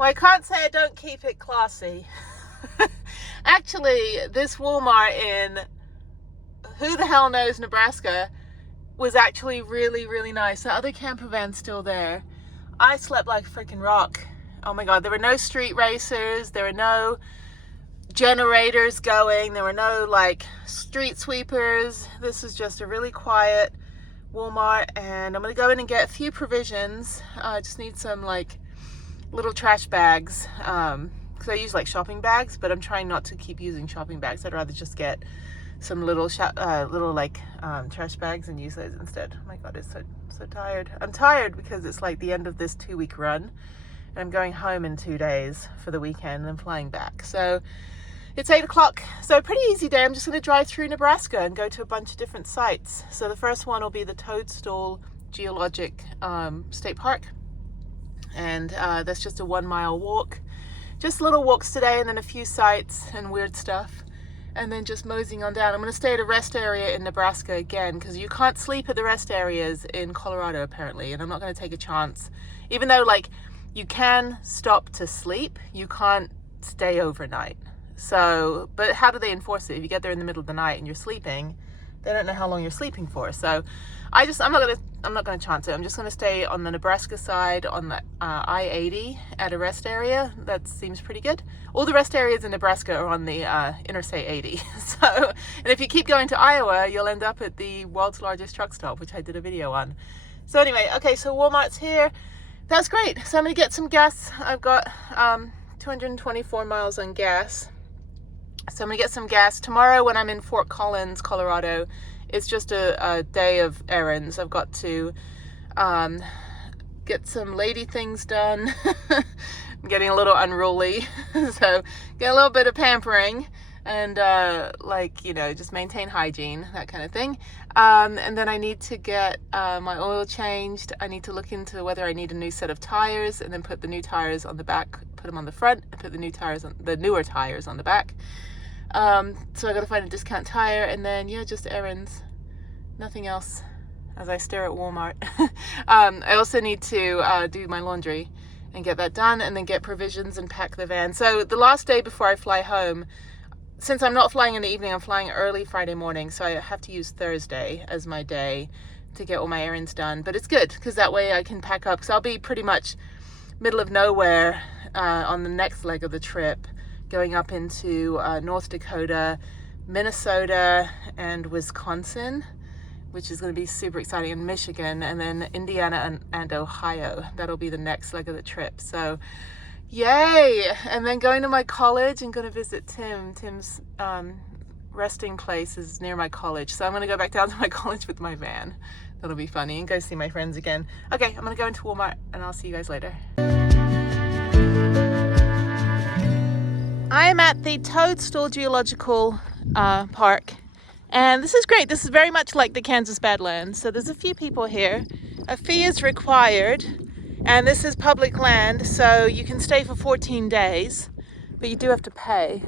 Well, I can't say I don't keep it classy. Actually, this Walmart in who the hell knows Nebraska was actually really, really nice. The other camper van's still there. I slept like a freaking rock. Oh my God, there were no street racers. There were no generators going. There were no like street sweepers. This is just a really quiet Walmart, and I'm gonna go in and get a few provisions. I just need some like little trash bags, because I use like shopping bags, but I'm trying not to keep using shopping bags. I'd rather just get some little trash bags and use those instead. Oh my God, it's so tired. I'm tired because it's like the end of this 2-week run, and I'm going home in 2 days for the weekend and flying back. So it's 8 o'clock. So a pretty easy day. I'm just going to drive through Nebraska and go to a bunch of different sites. So the first one will be the Toadstool Geologic State Park. And that's just a 1-mile walk. Just little walks today, and then a few sites and weird stuff. And then just moseying on down. I'm going to stay at a rest area in Nebraska again, because you can't sleep at the rest areas in Colorado apparently, and I'm not going to take a chance. Even though like you can stop to sleep, you can't stay overnight. So, but how do they enforce it? If you get there in the middle of the night and you're sleeping, they don't know how long you're sleeping for. So I'm not gonna chance it. I'm just gonna stay on the Nebraska side on the I-80 at a rest area. That seems pretty good. All the rest areas in Nebraska are on the Interstate 80. So, and if you keep going to Iowa, you'll end up at the world's largest truck stop, which I did a video on. So anyway, okay, so Walmart's here. That's great. So I'm gonna get some gas. I've got 224 miles on gas. So I'm gonna get some gas. Tomorrow when I'm in Fort Collins, Colorado, it's just a day of errands. I've got to get some lady things done. I'm getting a little unruly. So get a little bit of pampering and just maintain hygiene, that kind of thing. And then I need to get my oil changed. I need to look into whether I need a new set of tires, and then put the new tires on the back, put them on the front, and put the newer tires on the back. So I gotta find a discount tire, and then just errands, nothing else, as I stare at Walmart. I also need to do my laundry and get that done, and then get provisions and pack the van. So the last day before I fly home, since I'm not flying in the evening, I'm flying early Friday morning, so I have to use Thursday as my day to get all my errands done. But it's good, because that way I can pack up, because I'll be pretty much middle of nowhere on the next leg of the trip, going up into North Dakota, Minnesota, and Wisconsin, which is going to be super exciting, and Michigan, and then Indiana and Ohio. That'll be the next leg of the trip. So yay! And then going to my college and going to visit Tim. Tim's resting place is near my college, so I'm going to go back down to my college with my van. That'll be funny, and go see my friends again. Okay, I'm going to go into Walmart, and I'll see you guys later. I'm at the Toadstool Geological Park, and this is great. This is very much like the Kansas Badlands. So there's a few people here. A fee is required, and this is public land, so you can stay for 14 days, but you do have to pay.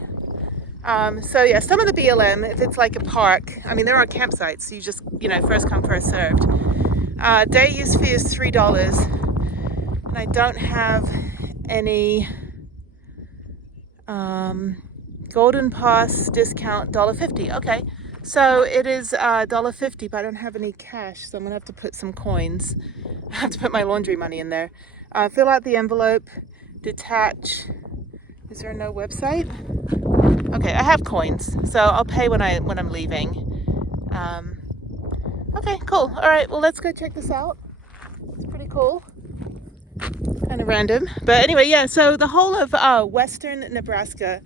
So yeah, some of the BLM, if it's like a park, I mean, there are campsites, so you just, first come, first served. Day use fee is $3, and I don't have any Golden Pass discount, $1.50. Okay, so it is $1.50, but I don't have any cash, so I'm gonna have to put some coins. I have to put my laundry money in there. Fill out the envelope, detach. Is there no website? Okay, I have coins, so I'll pay when I'm leaving. Okay, cool. All right, well, let's go check this out. It's pretty cool. Kind of random, but anyway, yeah, so the whole of western Nebraska,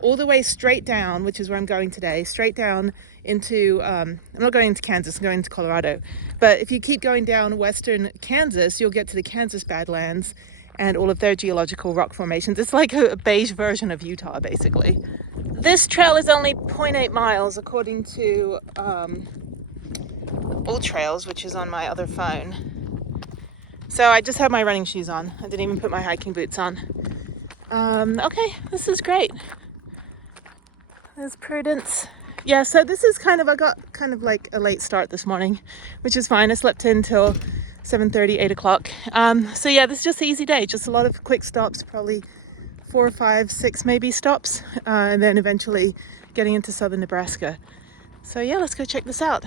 all the way straight down, which is where I'm going today, straight down into I'm not going into Kansas, I'm going to Colorado, but if you keep going down western Kansas, you'll get to the Kansas Badlands and all of their geological rock formations. It's like a beige version of Utah, basically. This trail is only 0.8 miles according to All Trails, which is on my other phone. So I just have my running shoes on. I didn't even put my hiking boots on. Okay, this is great. There's Prudence. Yeah, so this is I got kind of like a late start this morning, which is fine. I slept in till 7:30, 8 o'clock. So yeah, this is just an easy day. Just a lot of quick stops, probably 4, 5, 6 maybe stops, and then eventually getting into southern Nebraska. So yeah, let's go check this out.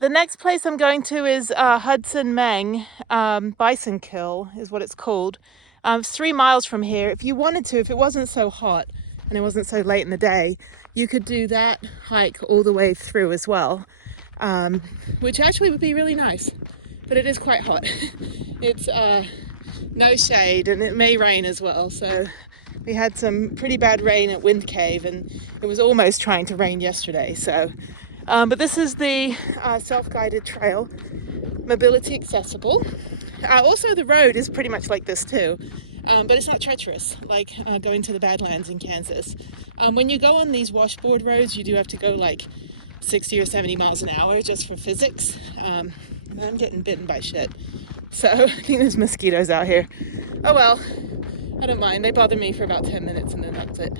The next place I'm going to is Hudson Mang Bison Kill is what it's called. It's 3 miles from here. If you wanted to, if it wasn't so hot and it wasn't so late in the day, you could do that hike all the way through as well, which actually would be really nice, but it is quite hot. It's no shade and it may rain as well. So we had some pretty bad rain at Wind Cave and it was almost trying to rain yesterday. So but this is the self-guided trail, mobility accessible. Also the road is pretty much like this too, but it's not treacherous like going to the Badlands in Kansas. When you go on these washboard roads, you do have to go like 60 or 70 miles an hour just for physics. I'm getting bitten by shit, so I think there's mosquitoes out here. Oh well, I don't mind. They bother me for about 10 minutes and then that's it.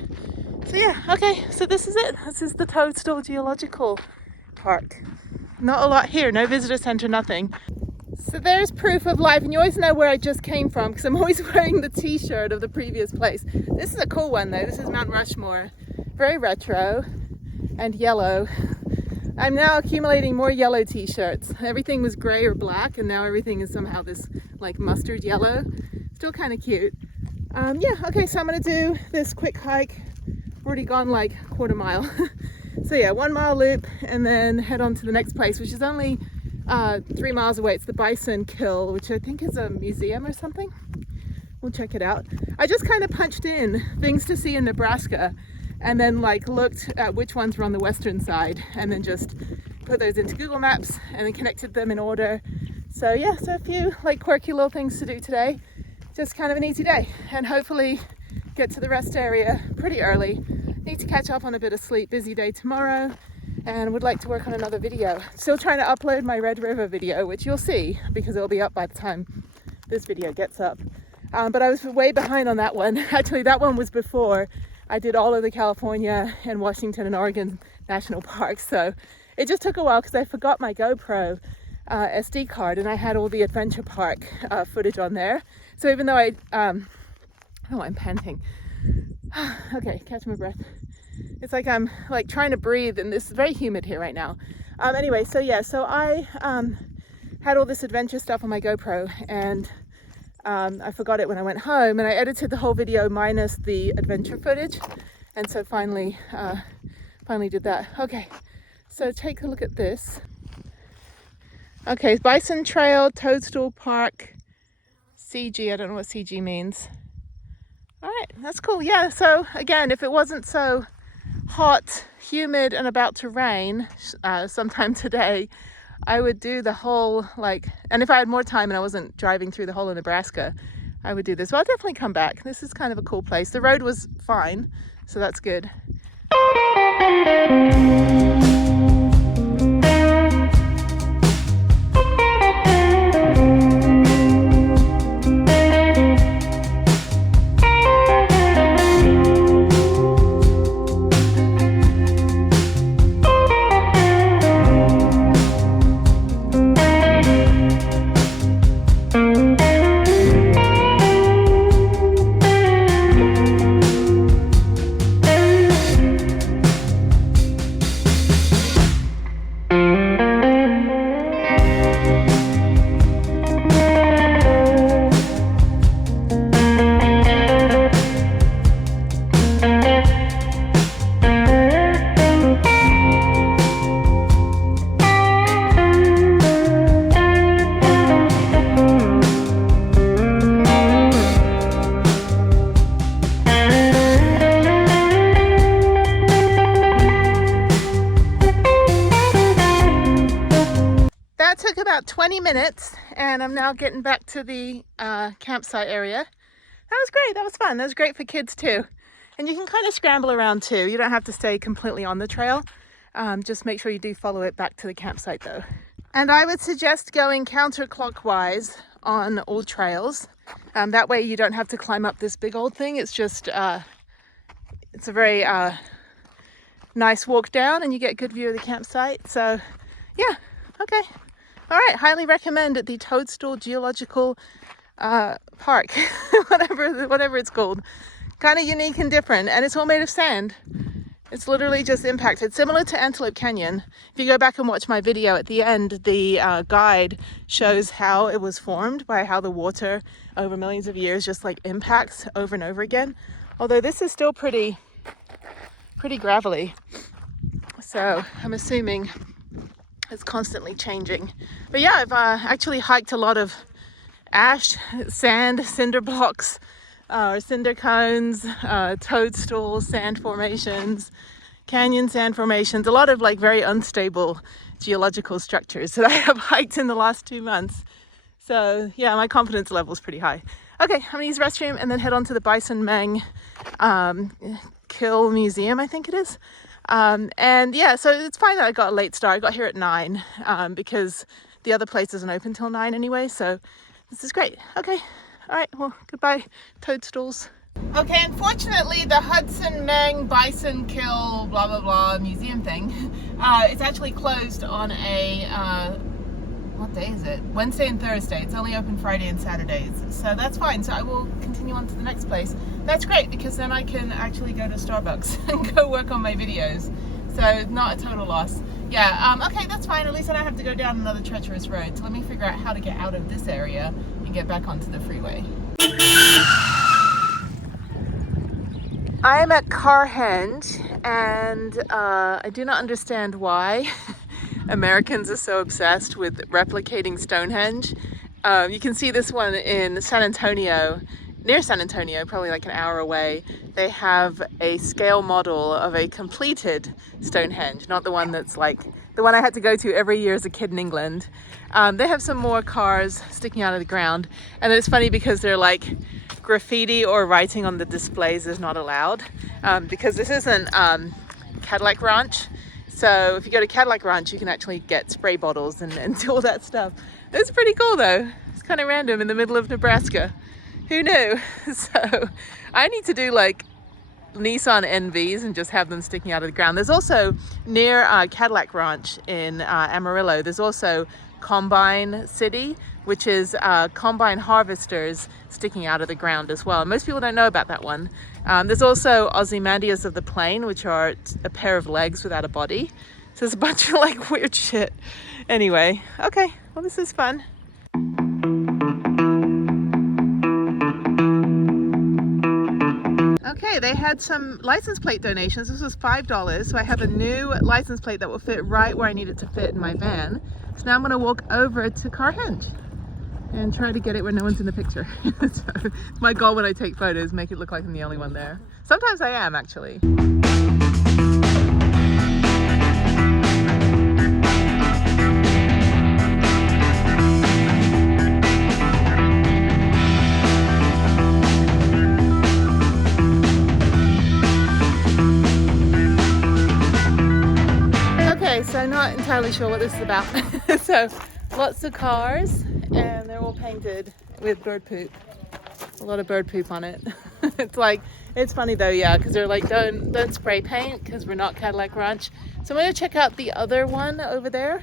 So yeah, okay, so this is it. This is the Toadstool Geological Park. Not a lot here, no visitor center, nothing. So there's proof of life, and you always know where I just came from because I'm always wearing the t-shirt of the previous place. This is a cool one though. This is Mount Rushmore. Very retro and yellow. I'm now accumulating more yellow t-shirts. Everything was gray or black and now everything is somehow this like mustard yellow. Still kind of cute. Yeah, okay, so I'm gonna do this quick hike. Already gone like a quarter mile. So yeah, 1 mile loop and then head on to the next place, which is only 3 miles away. It's the Bison Kill, which I think is a museum or something. We'll check it out. I just kind of punched in things to see in Nebraska and then like looked at which ones were on the western side and then just put those into Google Maps and then connected them in order. So yeah, so a few like quirky little things to do today. Just kind of an easy day and hopefully get to the rest area pretty early. Need to catch up on a bit of sleep. Busy day tomorrow and would like to work on another video. Still trying to upload my Red River video, which you'll see because it'll be up by the time this video gets up. But I was way behind on that one. Actually, that one was before I did all of the California and Washington and Oregon national parks. So it just took a while because I forgot my GoPro SD card and I had all the adventure park footage on there. So even though oh, I'm panting. Okay, catch my breath. It's like I'm like trying to breathe and this is very humid here right now. Anyway, so yeah, so I had all this adventure stuff on my GoPro and I forgot it when I went home and I edited the whole video minus the adventure footage. And so finally did that. Okay, so take a look at this. Okay, Bison Trail, Toadstool Park, CG, I don't know what CG means. All right, that's cool. Yeah, so again, if it wasn't so hot, humid, and about to rain sometime today, I would do the whole, like, and if I had more time and I wasn't driving through the whole of Nebraska, I would do this. Well, I'll definitely come back. This is kind of a cool place. The road was fine, so that's good. Took about 20 minutes and I'm now getting back to the campsite area. That was great. That was fun. That was great for kids too. And you can kind of scramble around too. You don't have to stay completely on the trail. Just make sure you do follow it back to the campsite though. And I would suggest going counterclockwise on all trails. That way you don't have to climb up this big old thing. It's just it's a very nice walk down, and you get a good view of the campsite. So yeah, okay. All right, highly recommend the Toadstool Geological Park, whatever it's called. Kind of unique and different, and it's all made of sand. It's literally just impacted, similar to Antelope Canyon. If you go back and watch my video at the end, the guide shows how it was formed by how the water over millions of years just like impacts over and over again. Although this is still pretty gravelly. So I'm assuming it's constantly changing. But yeah, I've actually hiked a lot of ash, sand, cinder blocks, cinder cones, toadstools, sand formations, canyon sand formations, a lot of like very unstable geological structures that I have hiked in the last 2 months. So yeah, my confidence level is pretty high. Okay, I'm gonna use the restroom and then head on to the Bison Meng Kill Museum, I think it is. And yeah, so it's fine that I got a late start. I got here at 9 because the other place isn't open till 9 anyway, so this is great. Okay, all right, well, goodbye, toadstools. Okay, unfortunately, the Hudson Meng Bison Kill blah blah blah museum thing, it's actually closed on a what day is it? Wednesday and Thursday. It's only open Friday and Saturdays, so that's fine. So I will continue on to the next place. That's great because then I can actually go to Starbucks and go work on my videos. So not a total loss. Yeah, okay, that's fine. At least I don't have to go down another treacherous road. So let me figure out how to get out of this area and get back onto the freeway. I'm at Carhenge, and I do not understand why Americans are so obsessed with replicating Stonehenge. You can see this one in San Antonio, near San Antonio, probably like an hour away. They have a scale model of a completed Stonehenge, not the one that's like the one I had to go to every year as a kid in England. They have some more cars sticking out of the ground, and it's funny because they're like graffiti or writing on the displays is not allowed because this isn't Cadillac Ranch. So if you go to Cadillac Ranch, you can actually get spray bottles and do all that stuff. It's pretty cool though. It's kind of random in the middle of Nebraska. Who knew? So I need to do like Nissan NVs and just have them sticking out of the ground. There's also near Cadillac Ranch in Amarillo, there's also Combine City, which is combine harvesters sticking out of the ground as well. Most people don't know about that one. There's also Ozymandias of the plain, which are a pair of legs without a body. So there's a bunch of like weird shit. Anyway, okay, well this is fun. Okay, they had some license plate donations. This was $5, so I have a new license plate that will fit right where I need it to fit in my van. So now I'm gonna walk over to Carhenge and try to get it where no one's in the picture. So my goal when I take photos, make it look like I'm the only one there. Sometimes I am, actually. Okay, so not entirely sure what this is about. So lots of cars, and they're all painted with bird poop. A lot of bird poop on it. It's funny though, yeah, because they're like, don't spray paint because we're not Cadillac Ranch. So I'm going to check out the other one over there,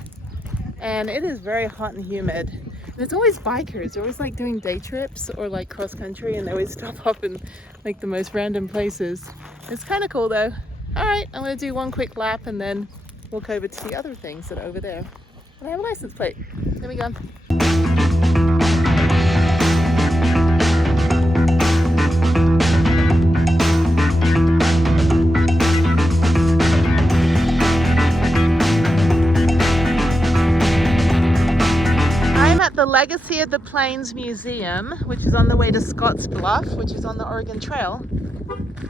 and it is very hot and humid. And there's always bikers. They're always like doing day trips or like cross country, and they always stop up in like the most random places. It's kind of cool though. All right, I'm going to do one quick lap and then walk over to the other things that are over there. And I have a license plate. There we go. I'm at the Legacy of the Plains Museum, which is on the way to Scotts Bluff, which is on the Oregon Trail.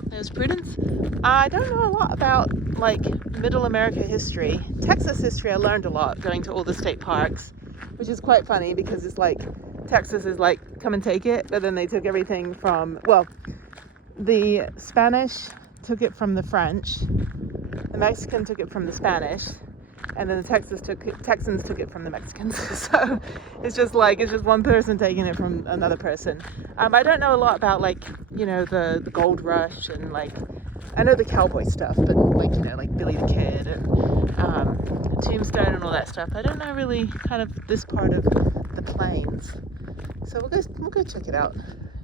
There's Prudence. I don't know a lot about like Middle America history. Texas history I learned a lot going to all the state parks, which is quite funny because it's like Texas is like come and take it, but then they took everything from, well, the Spanish took it from the French, the Mexican took it from the Spanish, and then the Texans took it from the Mexicans. So it's just one person taking it from another person. I don't know a lot about like, you know, the gold rush and like I know the cowboy stuff, but like, you know, like Billy the Kid and Tombstone and all that stuff. I don't know really kind of this part of the plains. So we'll go check it out.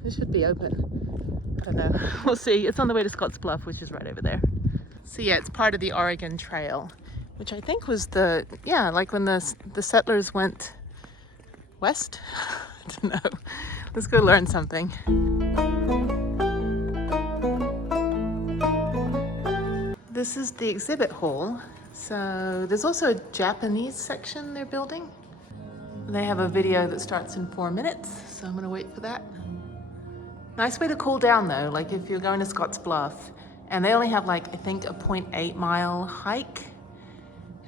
It should be open. I don't know. We'll see. It's on the way to Scotts Bluff, which is right over there. So yeah, it's part of the Oregon Trail, which I think was like when the settlers went west. I don't know. Let's go learn something. This is the exhibit hall. So there's also a Japanese section they're building. They have a video that starts in 4 minutes, so I'm gonna wait for that. Nice way to cool down though, like if you're going to Scotts Bluff, and they only have like, I think a 0.8 mile hike.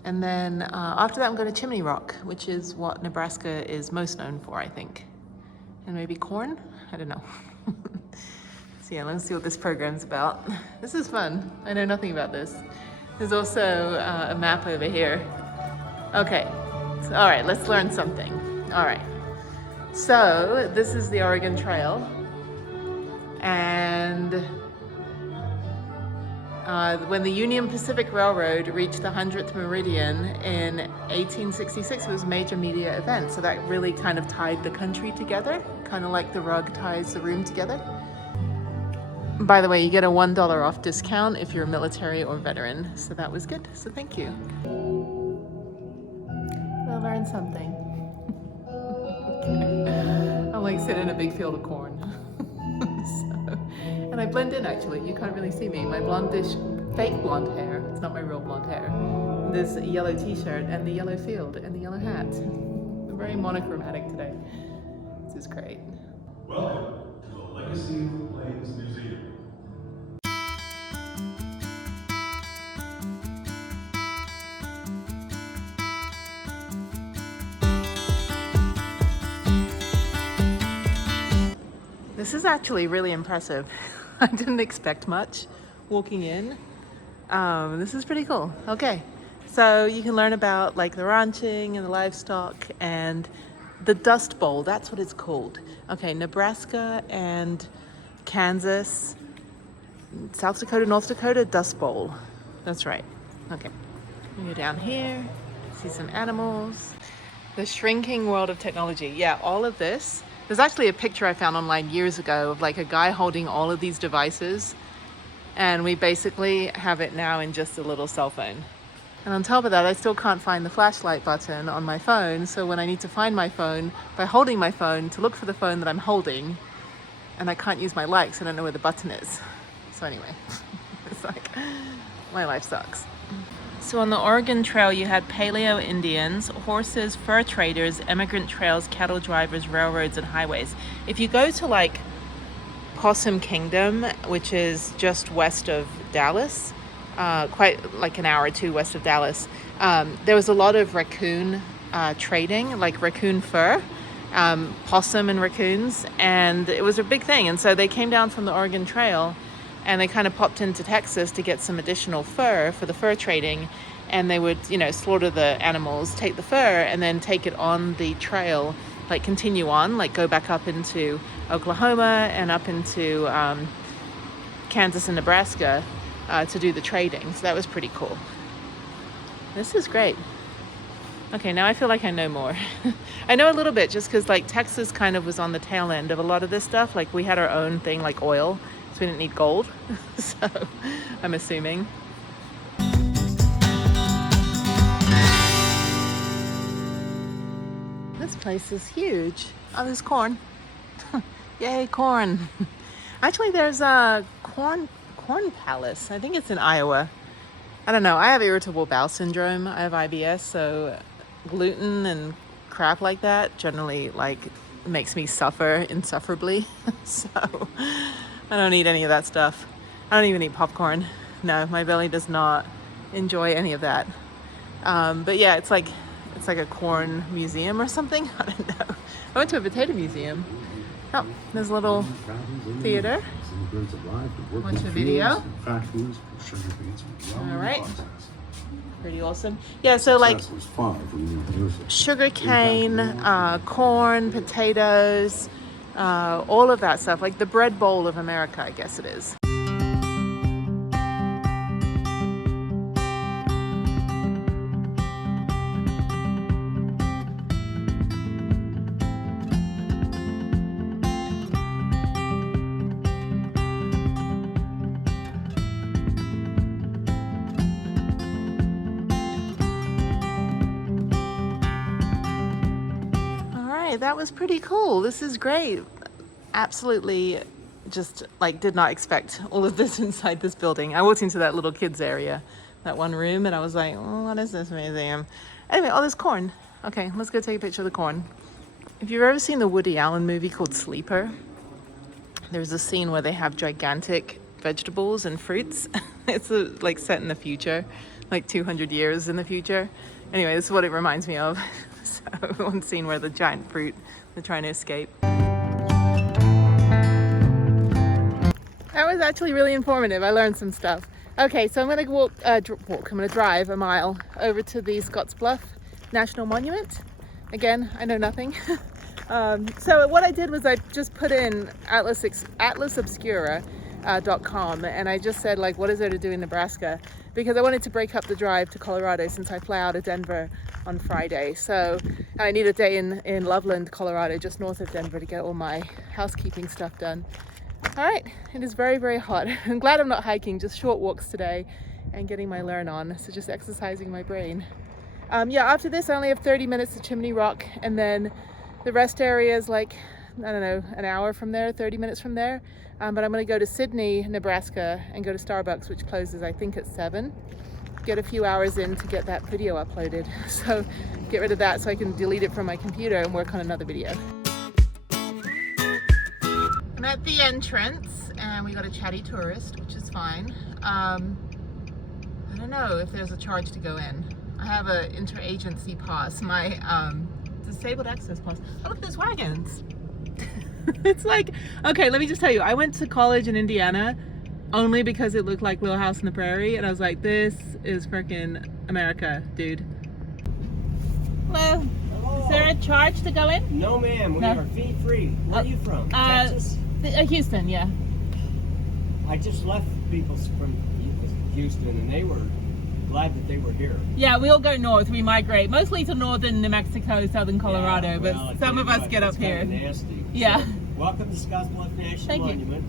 And then after that I'm going to Chimney Rock, which is what Nebraska is most known for, I think. And maybe corn? I don't know. So yeah, let's see what this program's about. This is fun. I know nothing about this. There's also a map over here. Okay, so, all right, let's learn something. All right, so this is the Oregon Trail. And when the Union Pacific Railroad reached the 100th meridian in 1866, it was a major media event. So that really kind of tied the country together, kind of like the rug ties the room together. By the way, you get a $1 off discount if you're a military or veteran. So that was good. So thank you. We'll learn something. I'm like sitting in a big field of corn. And I blend in actually, you can't really see me. My blondish, fake blonde hair, it's not my real blonde hair. This yellow t-shirt and the yellow field and the yellow hat. I'm very monochromatic today. This is great. Welcome to the Legacy of the Plains Museum. This is actually really impressive. I didn't expect much walking in. This is pretty cool. Okay, so you can learn about like the ranching and the livestock and the Dust Bowl, that's what it's called. Okay, Nebraska and Kansas, South Dakota, North Dakota, Dust Bowl. That's right. Okay, we go down here, see some animals. The shrinking world of technology. Yeah, all of this. There's actually a picture I found online years ago of like a guy holding all of these devices, and we basically have it now in just a little cell phone. And on top of that, I still can't find the flashlight button on my phone. So when I need to find my phone by holding my phone to look for the phone that I'm holding, and I can't use my light because I don't know where the button is. So anyway, it's like, my life sucks. So on the Oregon Trail, you had paleo Indians, horses, fur traders, immigrant trails, cattle drivers, railroads, and highways. If you go to like Possum Kingdom, which is just west of Dallas, quite like an hour or two west of Dallas, there was a lot of raccoon trading, like raccoon fur, possum and raccoons, and it was a big thing. And so they came down from the Oregon Trail and they kind of popped into Texas to get some additional fur for the fur trading. And they would, you know, slaughter the animals, take the fur, and then take it on the trail, like continue on, like go back up into Oklahoma and up into Kansas and Nebraska to do the trading. So that was pretty cool. This is great. Okay, now I feel like I know more. I know a little bit just because like Texas kind of was on the tail end of a lot of this stuff. Like we had our own thing like oil, so we didn't need gold. So I'm assuming. This place is huge. Oh, there's corn. Yay, corn. Actually, there's a corn palace. I think it's in Iowa. I don't know. I have irritable bowel syndrome. I have IBS, so gluten and crap like that generally like makes me suffer insufferably. So I don't eat any of that stuff. I don't even eat popcorn. No, my belly does not enjoy any of that. But yeah, it's like a corn museum or something. I don't know. I went to a potato museum. Oh, there's a little theater. Watch a video. All right. Pretty awesome. Yeah, so like sugar cane, corn, potatoes, all of that stuff. Like the bread bowl of America, I guess it is. right, that was pretty cool. This is great. Absolutely just like did not expect all of this inside this building. I walked into that little kids area, that one room, and I was like, oh, what is this museum? Anyway, oh, there's corn. Okay, let's go take a picture of the corn. If you've ever seen the Woody Allen movie called Sleeper, there's a scene where they have gigantic vegetables and fruits. It's like set in the future, like 200 years in the future. Anyway, this is what it reminds me of. So one scene where the giant fruit, they're trying to escape. That was actually really informative. I learned some stuff. Okay, so I'm gonna I'm gonna drive a mile over to the Scotts Bluff National Monument. Again, I know nothing. So what I did was I just put in atlasobscura.com and I just said, like, what is there to do in Nebraska? Because I wanted to break up the drive to Colorado since I fly out of Denver on Friday. So I need a day in Loveland, Colorado, just north of Denver, to get all my housekeeping stuff done. All right, it is very, very hot. I'm glad I'm not hiking, just short walks today and getting my learn on. So just exercising my brain. Yeah, after this, I only have 30 minutes to Chimney Rock, and then the rest area is like, I don't know, an hour from there, 30 minutes from there. But I'm gonna go to Sydney, Nebraska, and go to Starbucks, which closes, I think, at 7. Get a few hours in to get that video uploaded. So get rid of that so I can delete it from my computer and work on another video. I'm at the entrance and we got a chatty tourist, which is fine. I don't know if there's a charge to go in. I have an interagency pass, my disabled access pass. Oh, look at those wagons. It's like, okay, let me just tell you, I went to college in Indiana only because it looked like Little House on the Prairie, and I was like, this is freaking America, dude. Hello. Hello. Is there a charge to go in? No, ma'am. We No. are fee free. Where are you from? Texas? Houston, yeah. I just left people from Houston, and they were glad that they were here. Yeah, we all go north. We migrate mostly to northern New Mexico, southern Colorado, Yeah, well, but some of us get up it's here. kinda nasty. Yeah. So, welcome to Scotts Bluff National Thank you. Monument.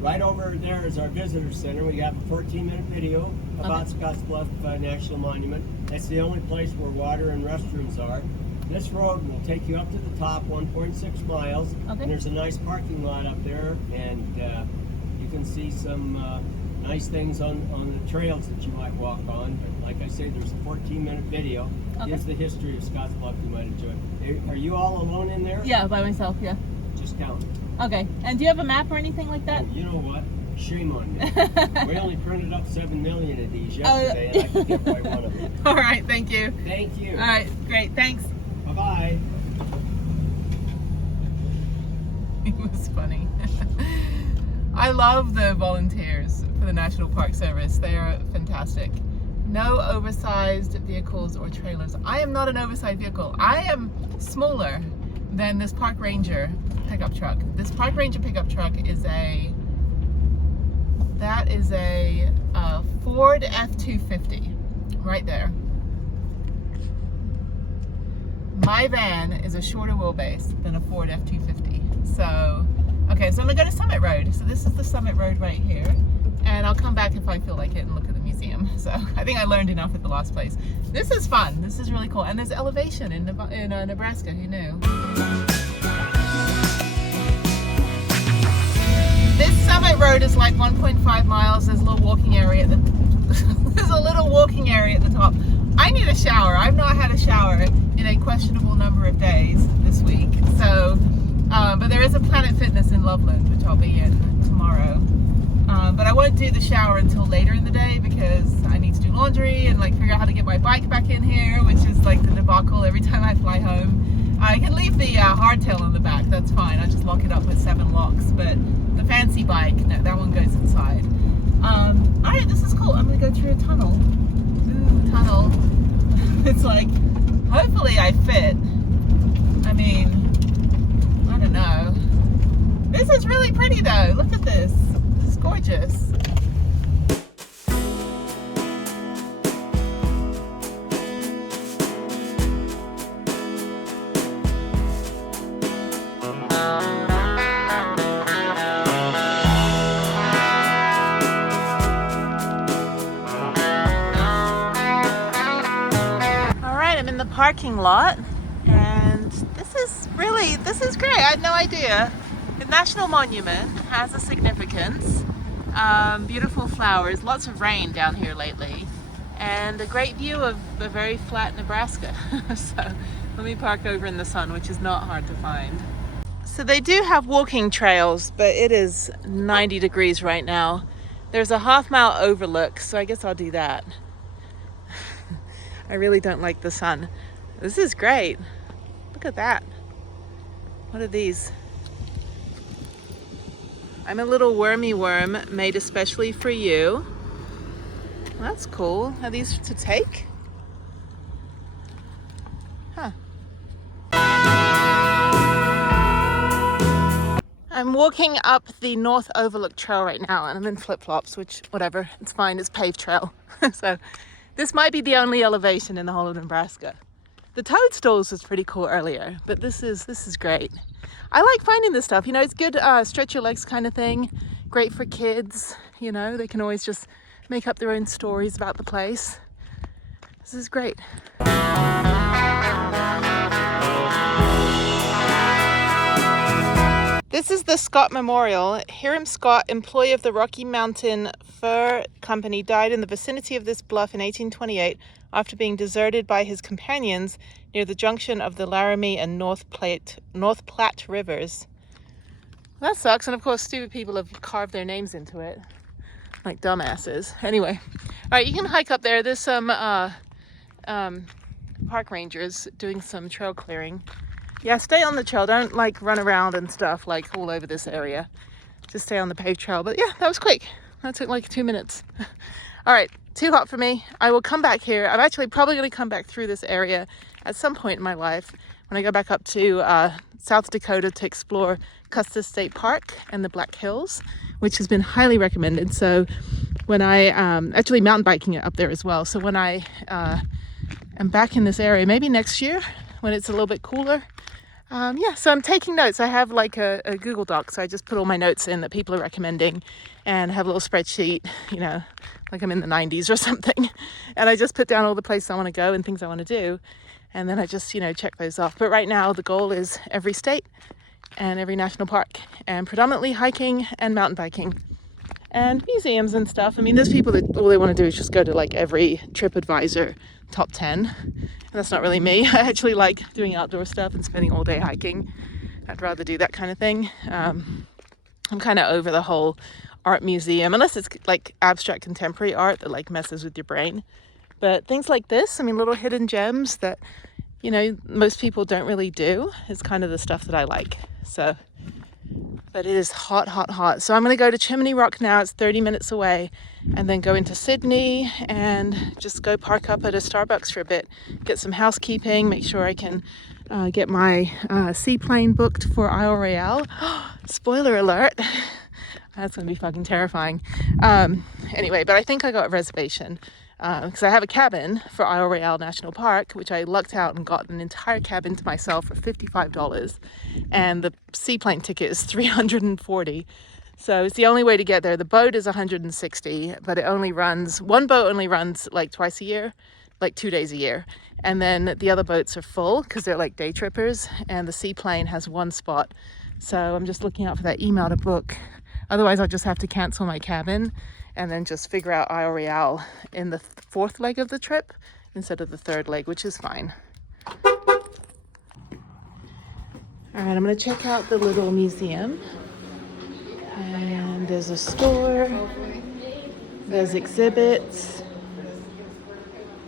Right over there is our visitor center. We have a 14-minute video about Scotts Bluff National Monument. That's the only place where water and restrooms are. This road will take you up to the top, 1.6 miles. Okay. And there's a nice parking lot up there, and you can see some nice things on the trails that you might walk on. But like I say, there's a 14-minute video. Okay. Here's the history of Scotts Bluff you might enjoy. Are you all alone in there? Yeah, by myself, yeah. Just count. Okay, and do you have a map or anything like that? Oh, you know what? Shame on me. We only printed up 7 million of these yesterday, and I could give away one of them. All right, thank you. Thank you. All right, great, thanks. Bye-bye. It was funny. I love the volunteers for the National Park Service. They are fantastic. No oversized vehicles or trailers. I am not an oversized vehicle. I am smaller than this Park Ranger pickup truck. This Park Ranger pickup truck is a Ford F-250 right there. My van is a shorter wheelbase than a Ford F-250. So, okay, so I'm gonna go to Summit Road. So this is the Summit Road right here. And I'll come back if I feel like it and look at the museum. So I think I learned enough at the last place. This is fun. This is really cool. And there's elevation in Nebraska. Who knew? This Summit Road is like 1.5 miles. There's a little walking area at the there's a little walking area at the top. I need a shower. I've not had a shower in a questionable number of days this week. So, but there is a Planet Fitness in Loveland, which I'll be in tomorrow. But I won't do the shower until later in the day because I need to do laundry and like figure out how to get my bike back in here, which is like the debacle every time I fly home. I can leave the hardtail on the back, that's fine. I just lock it up with 7 locks. But the fancy bike, no, that one goes inside. Alright, this is cool. I'm gonna go through a tunnel. Ooh, tunnel. It's like, hopefully I fit. I mean, I don't know. This is really pretty though. Look at this. This is gorgeous. Parking lot, and this is Really, this is great. I had no idea. The National Monument has a significance. Beautiful flowers, lots of rain down here lately, and a great view of a very flat Nebraska. So let me park over in the sun, which is not hard to find. So they do have walking trails, but it is 90 degrees right now. There's a half-mile overlook, so I guess I'll do that. I really don't like the sun. This is great. Look at that. What are these? I'm a little wormy worm made especially for you. That's cool. Are these to take? Huh. I'm walking up the North Overlook Trail right now, and I'm in flip-flops, which, whatever, it's fine, it's paved trail. So this might be the only elevation in the whole of Nebraska. The Toadstools was pretty cool earlier, but this is great. I like finding this stuff, you know, it's good stretch your legs kind of thing, great for kids, you know, they can always just make up their own stories about the place. This is great. This is the Scott Memorial. Hiram Scott, employee of the Rocky Mountain Fur Company, died in the vicinity of this bluff in 1828 after being deserted by his companions near the junction of the Laramie and North Platte rivers. That sucks, and of course stupid people have carved their names into it, like dumbasses. Anyway, all right, you can hike up there. There's some park rangers doing some trail clearing. Yeah, stay on the trail. Don't like run around and stuff like all over this area. Just stay on the paved trail. But yeah, that was quick. That took like 2 minutes. All right, too hot for me. I will come back here. I'm actually probably going to come back through this area at some point in my life when I go back up to South Dakota to explore Custis State Park and the Black Hills, which has been highly recommended. So when I actually mountain biking it up there as well. So when I am back in this area, maybe next year when it's a little bit cooler. Yeah, so I'm taking notes. I have like a Google Doc, so I just put all my notes in that people are recommending and have a little spreadsheet, you know, like I'm in the 90s or something. And I just put down all the places I want to go and things I want to do. And then I just, you know, check those off. But right now the goal is every state and every national park, and predominantly hiking and mountain biking and museums and stuff. I mean, there's people that all they want to do is just go to like every TripAdvisor top 10. And that's not really me. I actually like doing outdoor stuff and spending all day hiking. I'd rather do that kind of thing. I'm kind of over the whole art museum, unless it's like abstract contemporary art that like messes with your brain. But things like this, I mean, little hidden gems that, you know, most people don't really do, is kind of the stuff that I like. So, but it is hot, hot, hot. So I'm going to go to Chimney Rock now. It's 30 minutes away, and then go into Sydney and just go park up at a Starbucks for a bit, get some housekeeping, make sure I can get my seaplane booked for Isle Royale. Spoiler alert. That's going to be fucking terrifying. Anyway, but I think I got a reservation because I have a cabin for Isle Royale National Park, which I lucked out and got an entire cabin to myself for $55. And the seaplane ticket is $340. So it's the only way to get there. The boat is $160, but it only runs, one boat only runs like twice a year, like 2 days a year. And then the other boats are full because they're like day trippers, and the seaplane has one spot. So I'm just looking out for that email to book. Otherwise, I'll just have to cancel my cabin and then just figure out Isle Royale in the fourth leg of the trip instead of the third leg, which is fine. All right, I'm gonna check out the little museum. And there's a store, there's exhibits.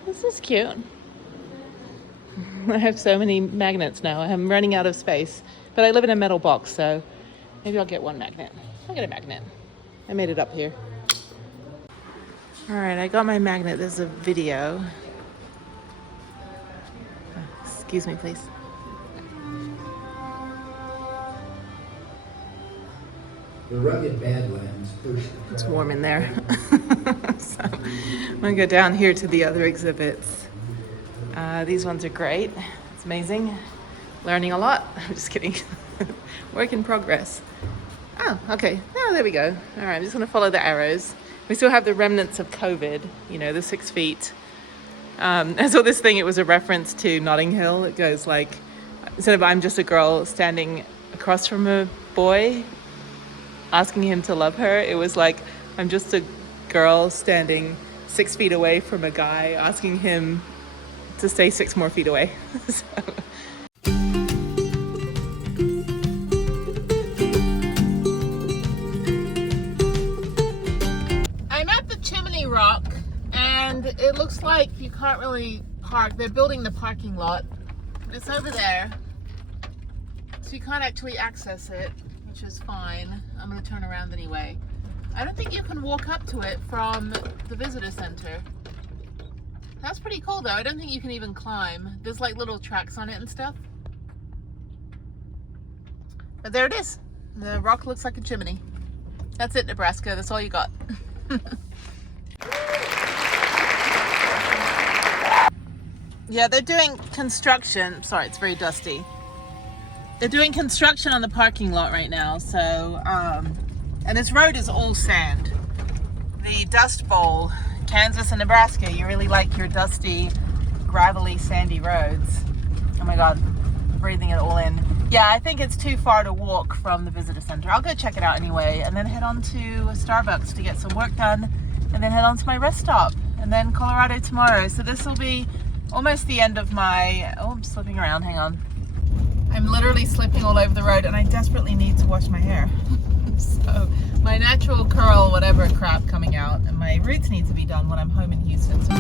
This is cute. I have so many magnets now. I'm running out of space, but I live in a metal box, so maybe I'll get one magnet. I'll get a magnet. I made it up here. All right, I got my magnet. There's a video. Excuse me, please. The rugged Badlands push the It's warm in there. So I'm gonna go down here to the other exhibits. These ones are great. It's amazing. Learning a lot. I'm just kidding. Work in progress. Oh, okay. Oh, there we go. All right, I'm just gonna follow the arrows. We still have the remnants of COVID, you know, the 6 feet. I saw this thing, it was a reference to Notting Hill. It goes like instead of I'm just a girl standing across from a boy asking him to love her, it was like I'm just a girl standing 6 feet away from a guy asking him to stay 6 more feet away. So. I'm at the Chimney Rock and it looks like you can't really park. They're building the parking lot. It's over there, so you can't actually access it, which is fine. I'm gonna turn around anyway. I don't think you can walk up to it from the visitor center. That's pretty cool though. I don't think you can even climb. There's like little tracks on it and stuff. But there it is. The rock looks like a chimney. That's it, Nebraska. That's all you got. Yeah, they're doing construction. Sorry, it's very dusty. They're doing construction on the parking lot right now. So, and this road is all sand. The Dust Bowl, Kansas and Nebraska, you really like your dusty, gravelly, sandy roads. Oh my God, breathing it all in. Yeah, I think it's too far to walk from the visitor center. I'll go check it out anyway, and then head on to Starbucks to get some work done, and then head on to my rest stop, and then Colorado tomorrow. So this will be almost the end of my, oh, I'm slipping around, hang on. I'm literally slipping all over the road and I desperately need to wash my hair. So my natural curl, whatever crap coming out, and my roots need to be done when I'm home in Houston. So